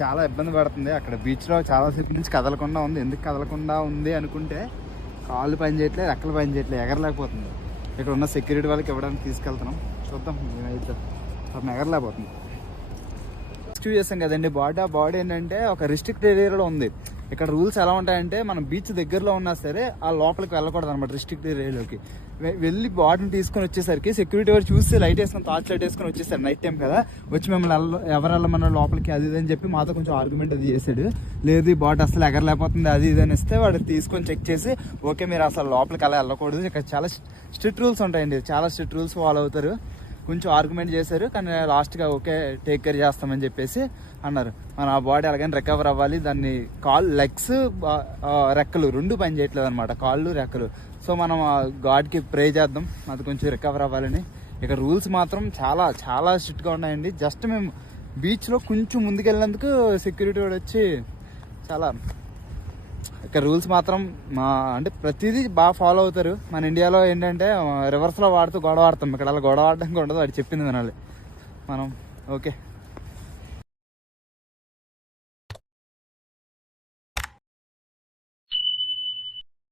చాలా ఇబ్బంది పడుతుంది. అక్కడ బీచ్లో చాలాసేపు నుంచి కదలకుండా ఉంది. ఎందుకు కదలకుండా ఉంది అనుకుంటే కాళ్ళు పని చేయట్లేదు, రెక్కలు పని చేయట్లేదు, ఎగరలేకపోతుంది. ఇక్కడ ఉన్న సెక్యూరిటీ వాళ్ళకి ఇవ్వడానికి తీసుకెళ్తున్నాం. చూద్దాం ఏమైతే. అతను ఎగరలేకపోతుంది. రెస్క్యూ చేస్తాం కదండి బాడీ. ఆ బాడీ ఏంటంటే ఒక రిస్ట్రిక్ట్ ఏరియాలో ఉంది. ఇక్కడ రూల్స్ ఎలా ఉంటాయంటే మనం బీచ్ దగ్గరలో ఉన్నా సరే ఆ లోపలికి వెళ్ళకూడదు అనమాట. రిస్ట్రిక్ట్ ఏరియాలోకి వెళ్ళి బాడీని తీసుకొని వచ్చేసరికి సెక్యూరిటీ వారు చూస్తే లైట్ వేసుకొని టార్చ్ లైట్ వేసుకొని వచ్చేసారు. నైట్ టైం కదా, వచ్చి మిమ్మల్ని ఎవరు వెళ్ళమన్నా లోపలికి అది ఇది అని చెప్పి మాతో కొంచెం ఆర్గ్యుమెంట్ అది చేశాడు. లేదు ఈ బాడీ అసలు ఎగరలేకపోతుంది అది ఇది అని ఇస్తే వాడు తీసుకొని చెక్ చేసి ఓకే మీరు అసలు లోపలికి అలా వెళ్ళకూడదు, ఇక్కడ చాలా స్ట్రిక్ట్ రూల్స్ ఉంటాయండి, చాలా స్ట్రిక్ట్ రూల్స్ ఫాలో అవుతారు. కొంచెం ఆర్గ్యుమెంట్ చేశారు కానీ లాస్ట్గా ఓకే టేక్ కేర్ చేస్తామని చెప్పేసి అన్నారు. మన ఆ బాడీ అలాగని రికవర్ అవ్వాలి. దాన్ని లెగ్స్ రెక్కలు రెండు పని చేయట్లేదు అనమాట, కాళ్ళు రెక్కలు. సో మనం గాడ్కి ప్రే చేద్దాం అది కొంచెం రికవర్ అవ్వాలని. ఇక రూల్స్ మాత్రం చాలా చాలా స్ట్రిక్ట్గా ఉన్నాయండి. జస్ట్ మేము బీచ్లో కొంచెం ముందుకెళ్ళినందుకు సెక్యూరిటీ వాడు వచ్చి చాలా ఇక్కడ రూల్స్ మాత్రం అంటే ప్రతిదీ బాగా ఫాలో అవుతారు. మన ఇండియాలో ఏంటంటే రివర్స్లో వాడుతూ గొడవ ఆడతాం, ఇక్కడ అలా గొడవ ఆడడానికి ఉండదు. వాడు చెప్పింది వినాలి మనం. ఓకే.